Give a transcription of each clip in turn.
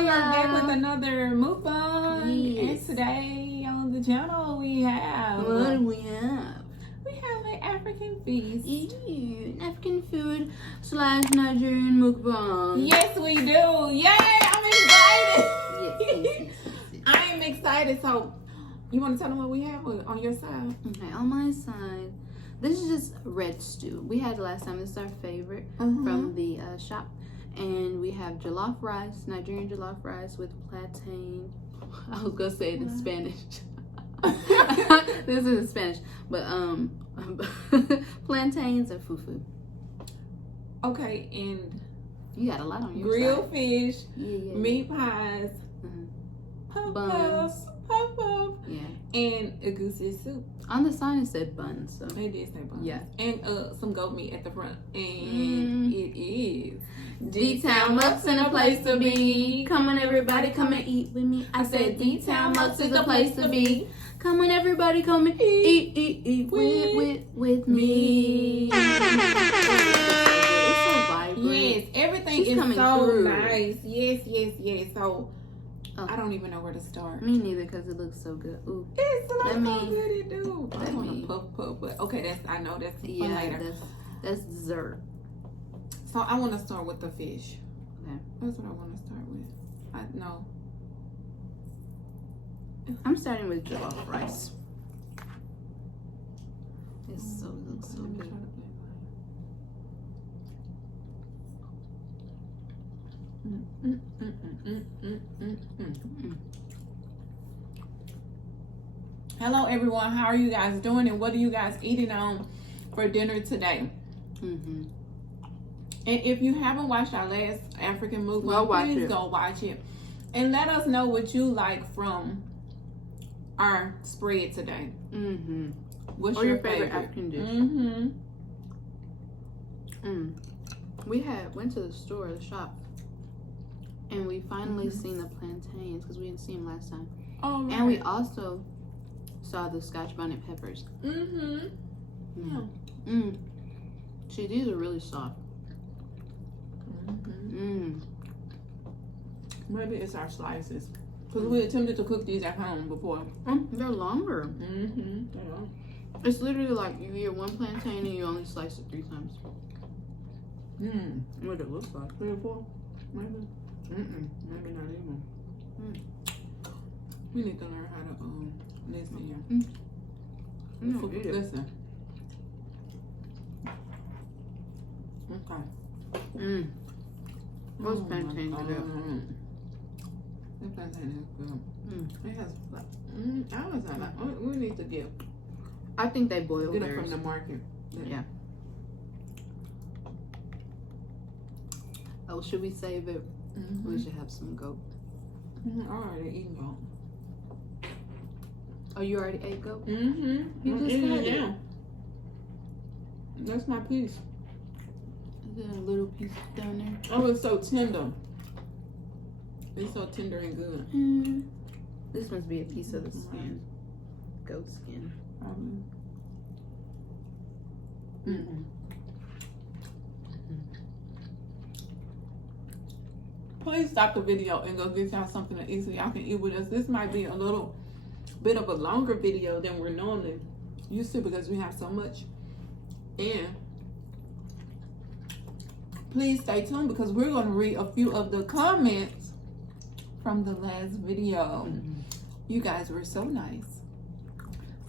we are back with another mukbang. Yes. And today on the channel we have... What do we have? We have an African feast. Ew, African food / Nigerian mukbang. Yes, we do. Yay! I'm excited. Yes. I am excited. So, you want to tell them what we have on your side? Okay, on my side, this is just red stew. We had it last time. This is our favorite from the shop. And we have jollof rice, Nigerian jollof rice with plantain. I was gonna say it in Spanish. This is in Spanish, but plantains and fufu. Okay, and you got a lot on your grilled side. fish, Yeah. meat pies, Buns. puff, Yeah. and egusi soup. On the sign it said buns, so It did say buns. yeah. And some goat meat at the front. And it is D-Town Muks in a place to be. Come on everybody, come and eat with me. I said D-Town Muks is a place to be. Come on everybody, come and eat with me. It's so vibrant. Yes, everything She's is coming so through. nice. Yes. So I don't even know where to start. Me neither, because it looks so good. Ooh. It's so Let me- good it do. I let want me- to puff, but okay, that's for Yeah, later. that's dessert. So I want to start with the fish. Okay. That's what I want to start with. No. I'm starting with jollof rice. It looks so good. Hello everyone, how are you guys doing and what are you guys eating on for dinner today? And if you haven't watched our last African mukbang, please go watch it and let us know what you like from our spread today. What's Or your your favorite African dish? We went to the store, the shop, and we finally seen the plantains because we didn't see them last time. Oh, right. And we also saw the Scotch bonnet peppers. See, these are really soft. Maybe it's our slices because we attempted to cook these at home before. They're longer. Yeah. It's literally like you get one plantain and you only slice it 3 times. What it looks like. 3 or 4, maybe. Maybe not even. We need to learn how to listen here. Listen. Okay. Those plantains are good. That plantain is good. It has. I was like, we need to get I think they boil it theirs. from the market. Yeah. Oh, should we save it? We should have some goat. I already eaten goat. Oh, you already ate goat? You just had it. That's my piece. Is there a little piece down there? Oh, it's so tender. It's so tender and good. This must be a piece of the skin. Goat skin. Please stop the video and go get y'all something to eat so y'all can eat with us. This might be a little bit of a longer video than we're normally used to because we have so much. And please stay tuned because we're going to read a few of the comments from the last video. You guys were so nice,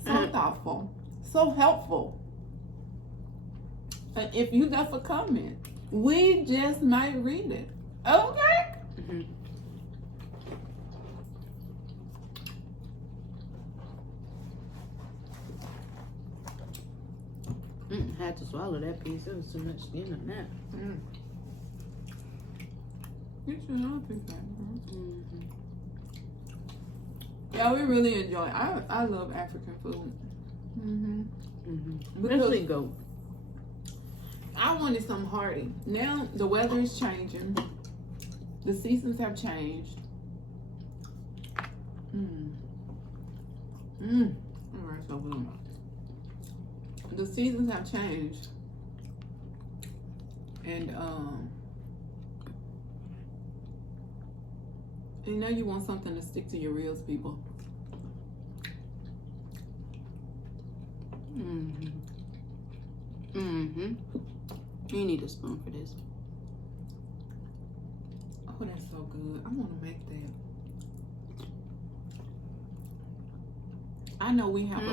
so thoughtful, so helpful. And if you left a comment, we just might read it. Okay? Had to swallow that piece. There was too much skin on that. You should not think that. Yeah, we really enjoy it. I love African food. Especially goat. I wanted some hearty. Now the weather is changing. The seasons have changed. Alright, so good. The seasons have changed. And And now you want something to stick to your ribs, people. You need a spoon for this. Oh, that's so good. I want to make that. I know we have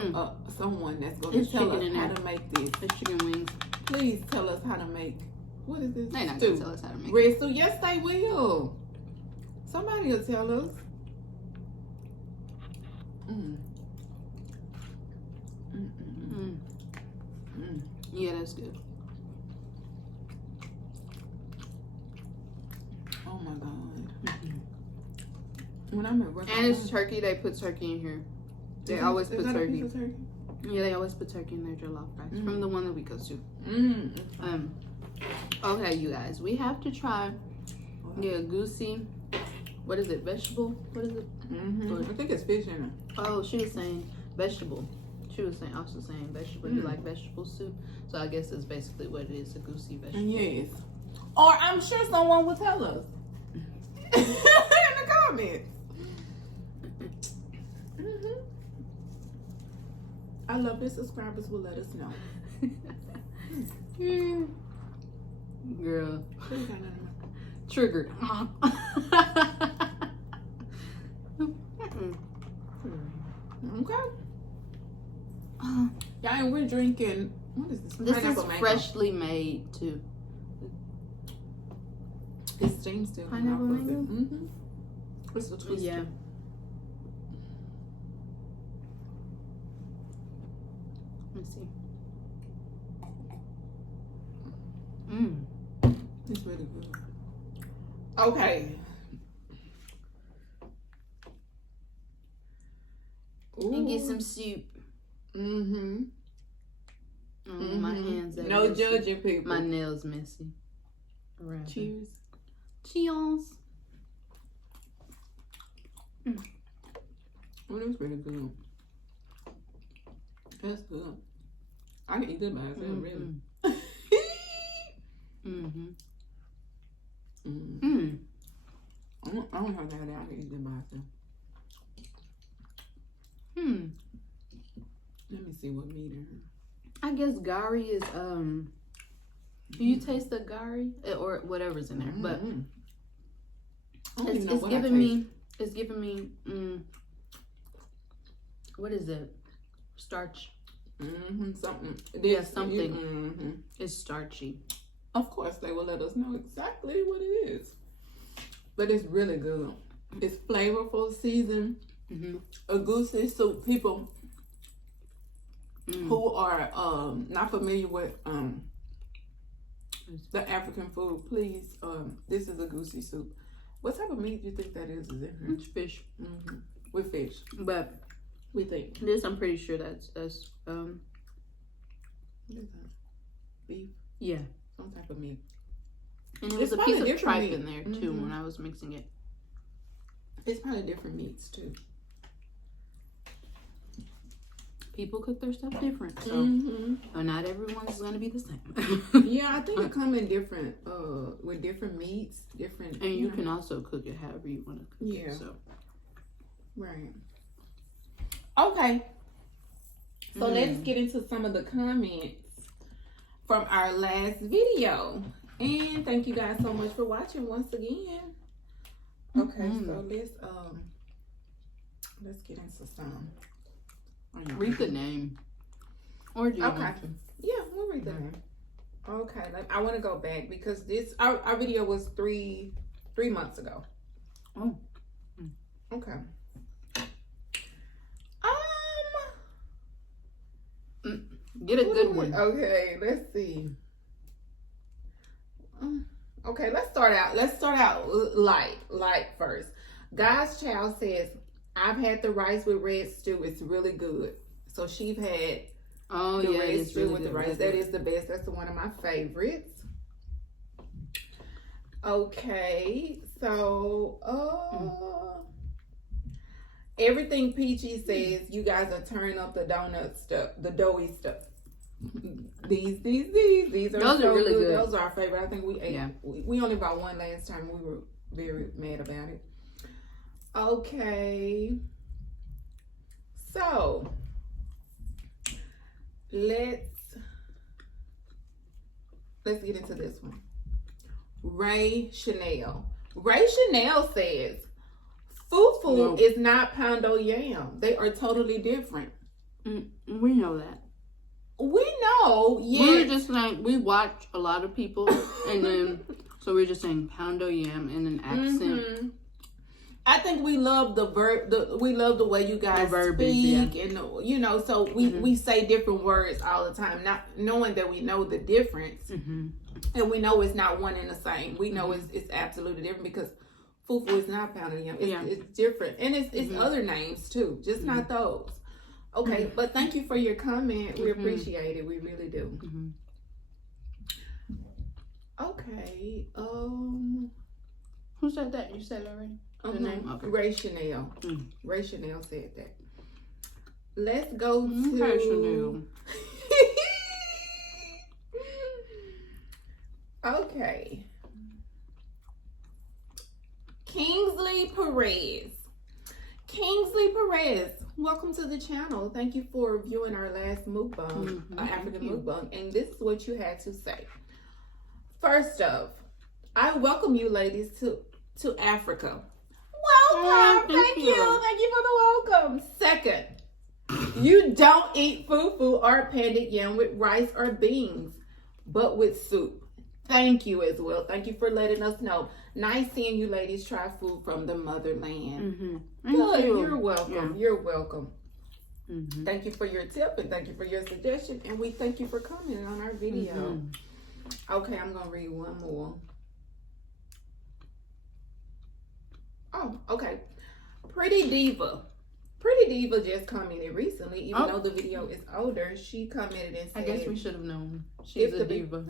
someone that's going to tell us how to make this. It's chicken wings. Please tell us how to make. What is this? They're not going to tell us how to make red stew. Yes, they will. Somebody will tell us. Yeah, that's good. Oh my God. When I'm at work, and it's turkey. They put turkey in here. They always put turkey. Yeah, they always put turkey in their jollof rice from the one that we go to. Okay, you guys, we have to try the Egusi. What is it? Vegetable? What is it? I think it's fish in it. Oh, she was saying vegetable. She was also saying vegetable. You like vegetable soup? So I guess it's basically what it is, Egusi vegetable. Yes. Or I'm sure someone will tell us in the comments. I love it. Subscribers will let us know. Girl. Triggered. Okay. Yeah, and we're drinking. What is this? This is freshly made too. It steams still. Pineapple mango. It's a twist. Yeah. Let's see. It's really good. Okay. And get some soup. My hands are no messy. judging, people. My nails messy. Cheers. Cheers. Oh, that's really good. That's good. I can eat that by itself, really. I don't have that. I can eat that by itself. Let me see what meat in here. I guess gari is do you taste the gari or whatever's in there? But it's giving me what is it? Starch. Something. Yeah, something. It's starchy. Of course, they will let us know exactly what it is. But it's really good. It's flavorful, seasoned. Egusi soup. People who are not familiar with the African food, please. This is Egusi soup. What type of meat do you think that is in here? It's fish. With fish. But we think this, I'm pretty sure that's what is that? Beef? Yeah. Some type of meat. And there was a piece of tripe in there too when I was mixing it. It's probably different meats too. People cook their stuff different, so not everyone's gonna be the same. Yeah, I think it come in different with different meats, different. And you can also cook it however you want to cook it. So right. Okay. So let's get into some of the comments from our last video. And thank you guys so much for watching once again. Okay, so let's get into some. Read the name. Or do you want to? Yeah, we'll read the name. Okay, I want to go back because this our video was three months ago. Oh. Okay. Get a good one. Okay, let's see. Okay, let's start out light first. God's Child says, I've had the rice with red stew. It's really good. So she's had the red stew with the rice. That is the best. That's one of my favorites. Okay, so Everything Peachy says, you guys are turning up the donut stuff, the doughy stuff. These are those so are really good. Those are our favorite. I think we ate. We only bought one last time. We were very mad about it. Okay. So let's get into this one. Ray Chanel. Ray Chanel says Fufu is not Pondo Yam. They are totally different. We know that. We know, yeah. We were just like, we watch a lot of people, and then, so we're just saying Pondo Yam in an accent. I think we love we love the way you guys speak, and you know, so we say different words all the time, not knowing that we know the difference, and we know it's not one and the same. We know it's absolutely different because Fufu is not Pondo Yam. It's different, and it's other names too, just not those. Okay, but thank you for your comment. We appreciate it. We really do. Okay. Who said that? You said it already? The name? Okay. Ray Chanel. Ray Chanel said that. Let's go to Ray Chanel. Okay. Kingsley Perez. Kingsley Perez, welcome to the channel. Thank you for viewing our last mukbang, African mukbang, and this is what you had to say. First off, I welcome you ladies to Africa. Welcome. Thank you. Thank you for the welcome. Second, you don't eat fufu or pandied yam with rice or beans, but with soup. Thank you as well. Thank you for letting us know. Nice seeing you ladies try food from the motherland. Good. You're welcome. Yeah. You're welcome. Thank you for your tip and thank you for your suggestion. And we thank you for commenting on our video. Okay, I'm going to read one more. Oh, okay. Pretty Diva. Pretty Diva just commented recently, even though the video is older. She commented and said, I guess we should have known. She's a diva.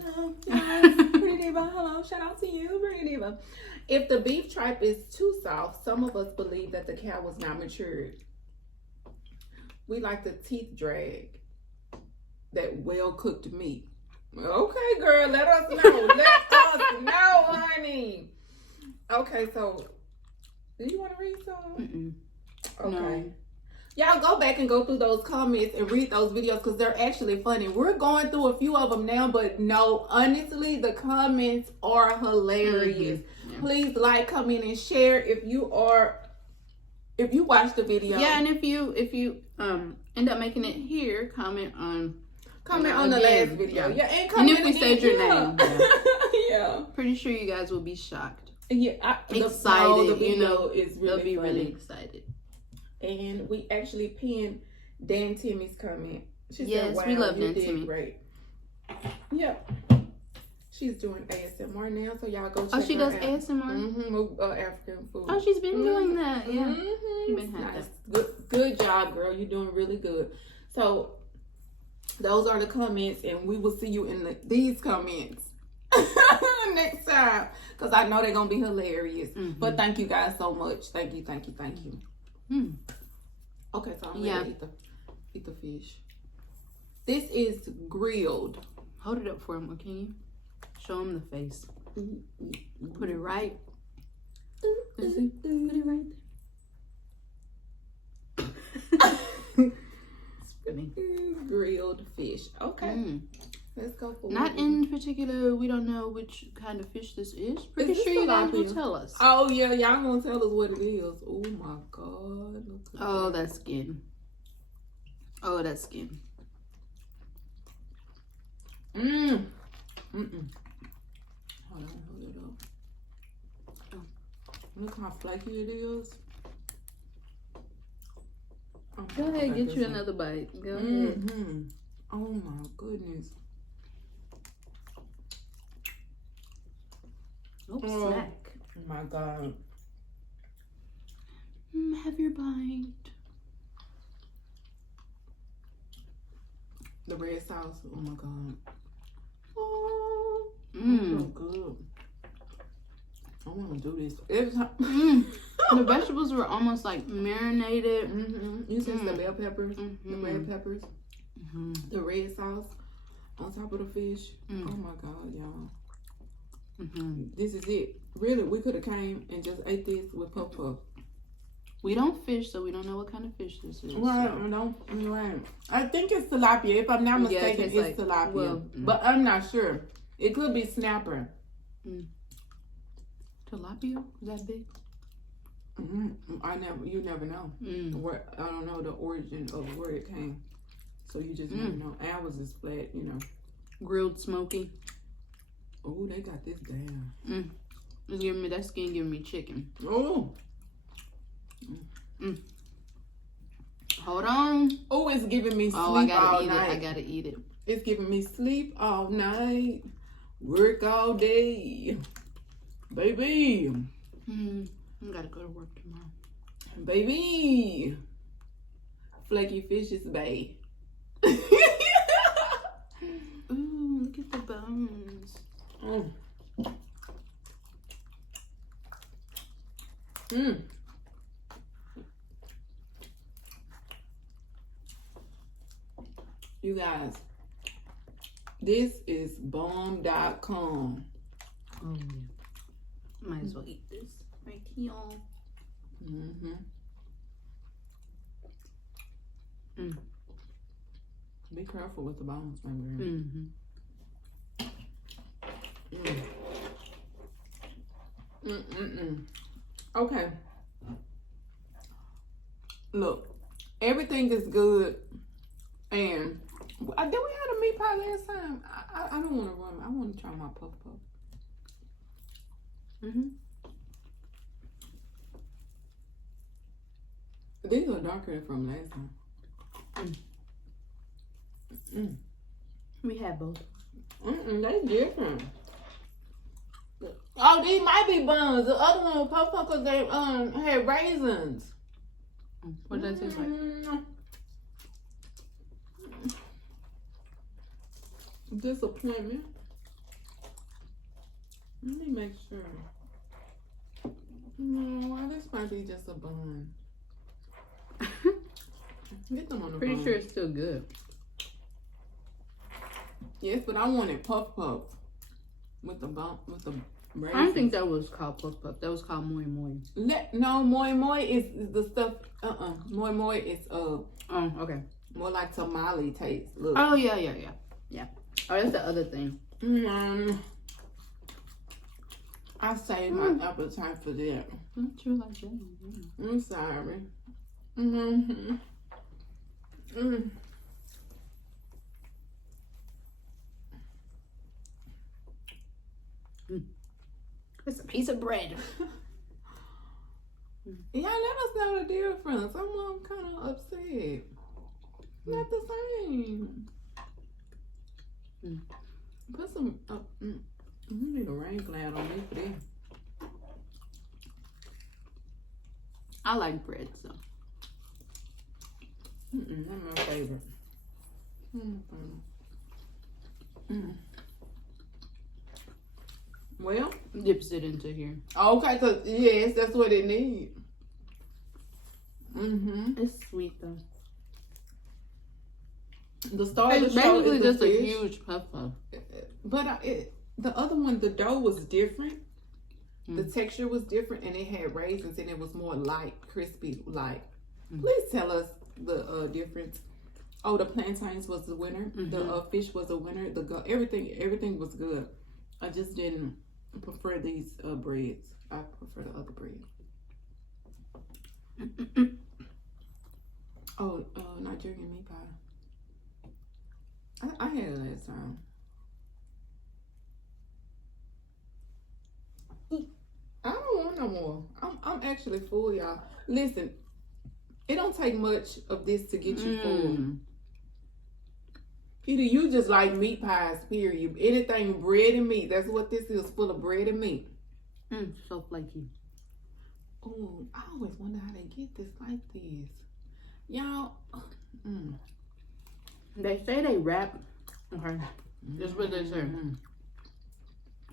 Pretty Diva, hello. Shout out to you, Pretty Diva. If the beef tripe is too soft, some of us believe that the cow was not matured. We like the teeth drag that well-cooked meat. Okay, girl, let us know. Let us know, honey. Okay, so, do you want to read some? Okay. No. Y'all go back and go through those comments and read those videos because they're actually funny. We're going through a few of them now, but no, honestly, the comments are hilarious. Please like, comment, and share if you watch the video. Yeah, and if you end up making it here, comment on the last video. Yeah, and if we said your name. Yeah. Pretty sure you guys will be shocked. Yeah, excited. The video is really they'll be funny. Really excited. And we actually pinned Dan Timmy's comment. She said, wow, we love Dan Timmy. Great. Yep. She's doing ASMR now, so y'all go check her out. Oh, she does ASMR? African food. Oh, she's been doing that. Yeah. She's been nice. Good job, girl. You're doing really good. So, those are the comments, and we will see you in these comments next time, because I know they're going to be hilarious. But thank you guys so much. Thank you. Okay, so I'm ready to eat the fish. This is grilled. Hold it up for him, can you? Show him the face. Put it right. Put it right there. Spinning. Grilled fish. Okay. Let's go for Not in particular, we don't know which kind of fish this is. Pretty sure you guys will tell us. Oh, yeah, y'all gonna tell us what it is. Oh, my God. Oh, that skin. Oh, that skin. Hold it up. Oh. Look how flaky it is. Go ahead, get you another bite. Go ahead. Oh, my goodness. Oh, snack. Oh my God. Have your bite. The red sauce. Oh my God. Oh, so good. I want to do this every time. The vegetables were almost like marinated. You see the bell peppers, the red peppers, the red sauce on top of the fish. Oh my God, y'all. This is it. Really, we could have came and just ate this with puff puff. We don't fish, so we don't know what kind of fish this is. Right, So. right. I think it's tilapia. If I'm not mistaken, Yeah, it's tilapia. Well, but I'm not sure. It could be snapper. Tilapia? Is that big? You never know. Where I don't know the origin of where it came. So you just never know. Ours is flat, you know. Grilled smoky. Oh, they got this down. It's giving me that skin, giving me chicken. Oh. Hold on. Oh, it's giving me sleep I gotta all eat night. it. I gotta eat it. It's giving me sleep all night. Work all day. Baby. I gotta go to work tomorrow. Baby. Flaky fishes, babe. Ooh, look at the bones. You guys, this is bomb.com. Oh, yeah. Might as well eat this right here. Be careful with the bones, my girl. Okay. Look, everything is good. And did we have a meat pie last time? I don't want to run. I want to try my puff puff. These are darker than from last time. We had both. They different. Oh, these might be buns. The other one was puff puff because they had raisins. What does that taste like? Disappointment. Let me make sure. No, this might be just a bun. Get them on the Pretty bun. sure it's still good. Yes, but I wanted puff puff with the bun with the raisins. I don't think that was called puff puff. That was called moi moi. No, moi moi is the stuff. Moi moi is Oh, okay. more like tamale taste. Look. Oh yeah. Oh, that's the other thing. I saved my appetite for that. Not sure like that. I'm sorry. It's a piece of bread. Yeah, let us know the difference. I'm kind of upset. Not the same. Put some. You need a rain cloud on me for this. I like bread, so. That's my favorite. Well, Dips it into here. okay, cause yes, that's what it needs. It's sweet though. The star of It's the show basically is the just a fish. huge puff puff. But the other one, the dough was different. The texture was different, and it had raisins, and it was more light, crispy, light. Please tell us the difference. Oh, the plantains was the winner. The fish was a winner. Everything was good. I just didn't prefer these breads. I prefer the other bread. Oh, Nigerian meat pie. I had it last time. I don't want no more. I'm actually full, y'all. Listen, it don't take much of this to get you full. Either you just like meat pies, period. Anything bread and meat. That's what this is, full of bread and meat. So flaky. Oh, I always wonder how they get this like this. Y'all. They say they wrap. Okay. That's what they say.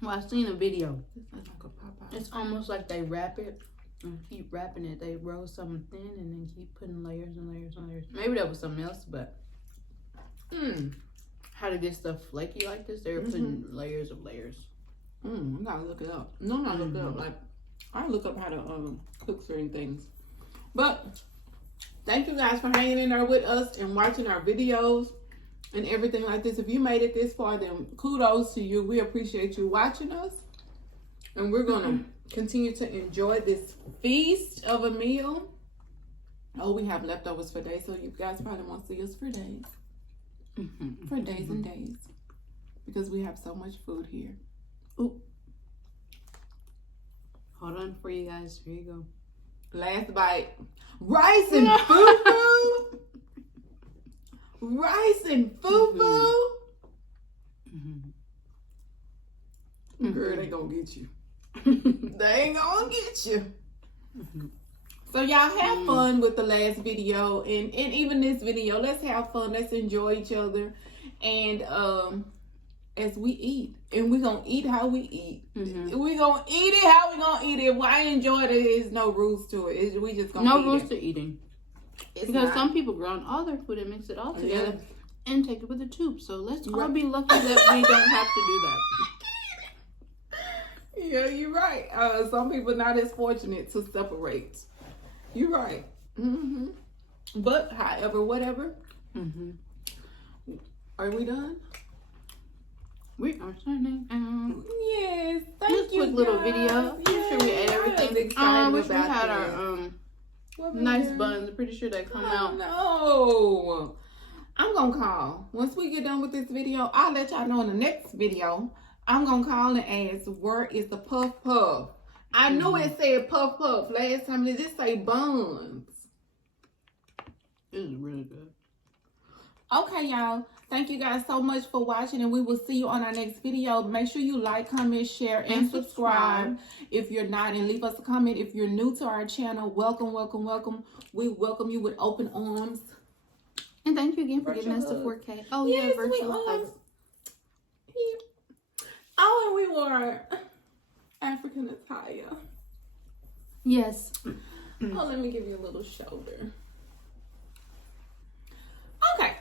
Well, I seen a video. This looks like a Popeye. It's almost like they wrap it and keep wrapping it. They roll something thin and then keep putting layers and layers and layers. Maybe that was something else, but how to get stuff flaky like this? They were putting layers of layers. I gotta look it up. No, not look it up. Like I look up how to cook certain things. But thank you guys for hanging in there with us and watching our videos and everything like this. If you made it this far, then kudos to you. We appreciate you watching us. And we're going to continue to enjoy this feast of a meal. Oh, we have leftovers for days, so you guys probably won't see us for days. For days and days. Because we have so much food here. Ooh. Hold on for you guys. Here you go. Last bite. Rice and fufu. Rice and fufu. Girl, they gonna get you. They ain't gonna get you. So y'all have fun with the last video and even this video. Let's have fun. Let's enjoy each other. And as we eat. And we're gonna eat how we eat. We're gonna eat it how we gonna eat it. Why I enjoy it, there's no rules to it. We just gonna eat rules it. to eating. It's because not. some people grind all their food and mix it all together and take it with a tube. So let's all be lucky that we don't have to do that. Yeah, you're right. Some people not as fortunate to separate. You're right. But however, whatever. Are we done? We are signing out. Yes, thank you. Quick little video. Make sure we ate everything. I wish we had our nice buns. I'm pretty sure they come out. No, I'm gonna call once we get done with this video. I'll let y'all know in the next video. I'm gonna call and ask where is the puff puff. I knew it said puff puff last time. It just say buns. This is really good. Okay, y'all. Thank you guys so much for watching, and we will see you on our next video. Make sure you like, comment, share, and subscribe if you're not, and leave us a comment. If you're new to our channel, welcome, welcome, welcome. We welcome you with open arms. And thank you again for getting us to 4K. Oh, yes, yeah, virtual hugs. Oh, and we wore African attire. Yes. Oh, let me give you a little shoulder. Okay.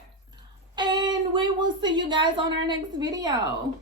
And we will see you guys on our next video.